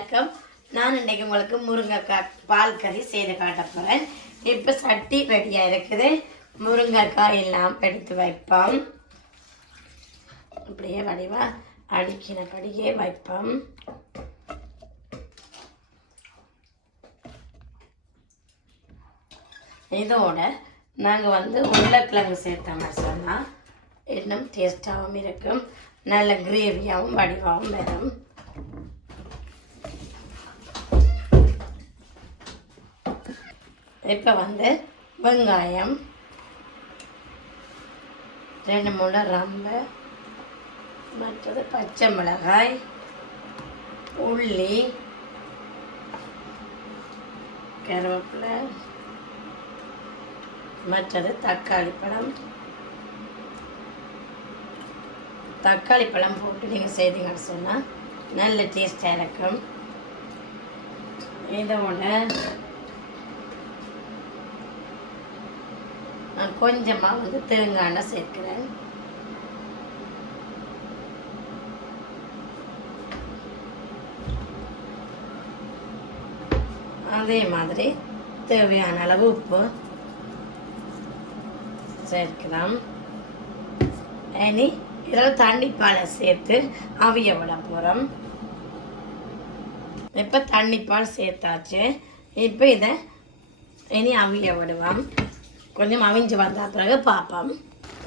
வணக்கம். நான் இன்றைக்கு உங்களுக்கு முருங்கைக்காய் பால் கறி செய்து காட்ட போகிறேன். இப்போ சட்டி ரெடியாக இருக்குது. முருங்கைக்காய் எல்லாம் எடுத்து வைப்போம். அப்படியே வடிவா அடிக்கினபடியே வைப்போம். இதோட நாங்கள் உருளைக்கிழங்கு சேர்த்தோம்னா சொன்னால் இன்னும் டேஸ்டாகவும் இருக்கும், நல்ல கிரேவியாகவும் வடிவாகவும் வரும். இப்போ வெங்காயம் 2-3 ரம்பு, மற்றது பச்சை மிளகாய், உள்ளி, கருவேப்பிலை, மற்றது தக்காளி பழம் போட்டு நீங்கள் செய்தீங்கன்னு சொன்னால் நல்ல டேஸ்டாக இருக்கும். இதோட நான் கொஞ்சமாக தேங்காய் சேர்க்கிறேன். அதே மாதிரி தேவையான அளவு உப்பு சேர்க்கலாம். இனி இதில் தண்ணிப்பாலை சேர்த்து அவிய விட போகிறோம். இப்போ தண்ணிப்பால் சேர்த்தாச்சு. இப்போ இதை இனி அவிய விடுவோம். கொஞ்சம் அவிஞ்சு வந்த பிறகு பார்ப்போம்.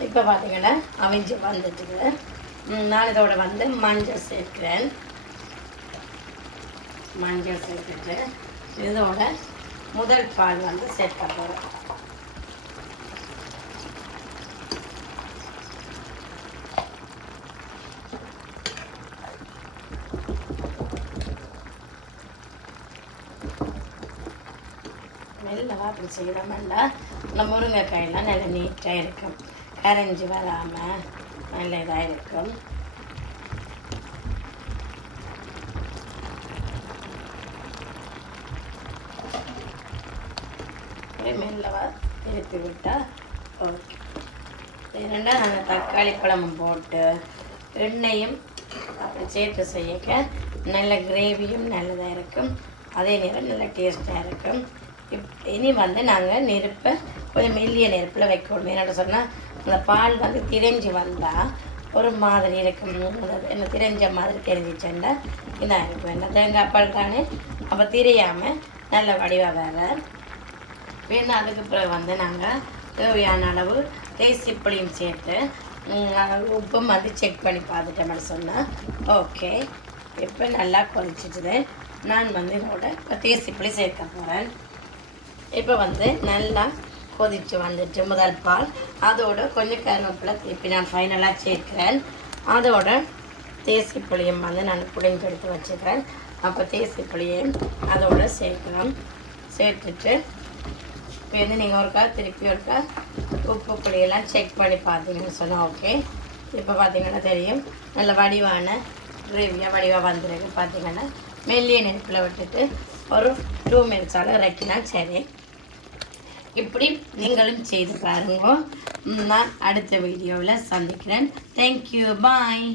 இப்போ பார்த்தீங்கன்னா அவிஞ்சு வந்துட்டு நான் இதோட மஞ்சள் சேர்க்கிறேன். மஞ்சள் சேர்த்துட்டு இதோட முதல் பால் சேர்க்க போகிறோம். மெல்லவா அப்படி செய்கிறோம்ல இந்த முருங்கைக்காயெல்லாம் நல்ல நீட்டாக இருக்கும், கரைஞ்சி வராமல் நல்ல இதாக இருக்கும். மெல்லவா திருப்பி விட்டால் ஓகே. இரண்டாம் நாங்கள் தக்காளி பழமும் போட்டு எண்ணெயும் அப்படி சேர்த்து செய்யக்க நல்ல கிரேவியும் நல்லதாக இருக்கும், அதே நேரம் நல்ல டேஸ்ட்டாக இருக்கும். இனி நாங்கள் நெருப்பை கொஞ்சம் மெல்லிய நெருப்பில் வைக்கணும். என்னென்னு சொன்னால் அந்த பால் திரைஞ்சி வந்தால் ஒரு மாதிரி இருக்கும், என்ன திரைஞ்ச மாதிரி தெரிஞ்சிச்சேன்டா இதாக இருக்கும். என்ன தேங்காய் பால் தானே, அப்போ திரையாமல் நல்ல வடிவாக வேறு வேணும். அதுக்கு பிறகு நாங்கள் தேவையான அளவு தேசிப்புளியும் சேர்த்து உப்பும் செக் பண்ணி பார்த்துட்டோம்னு சொன்னால் ஓகே. இப்போ நல்லா கொதிச்சிட்டுது. நான் இதோட இப்போ தேசிப்புளி சேர்க்க போகிறேன். இப்போ நல்லா கொதிச்சு வந்துட்டு முதல் பால், அதோட கொஞ்சம் கருவேப்பிலை திருப்பி நான் ஃபைனலாக சேர்க்கிறேன். அதோட தேசிப்புளியும் நான் புளிஞ்சு எடுத்து வச்சுக்கிறேன். அப்போ தேசிப்புளியும் அதோட சேர்க்கலாம். சேர்த்துட்டு இப்போ நீங்கள் ஒருக்கா திருப்பி ஒருக்கா உப்பு புளியெல்லாம் செக் பண்ணி பார்த்தீங்கன்னு சொன்னால் ஓகே. இப்போ பார்த்தீங்கன்னா தெரியும் நல்ல வடிவான வடிவாக வந்துருக்கு. பார்த்தீங்கன்னா மெல்லிய நெருப்பில் விட்டுட்டு ஒரு 2 மினிட்ஸால் இறக்கினா சரி. இப்படி நீங்களும் செய்து பாருங்க. நான் அடுத்த வீடியோவில் சந்திக்கிறேன். தேங்க்யூ, பாய்.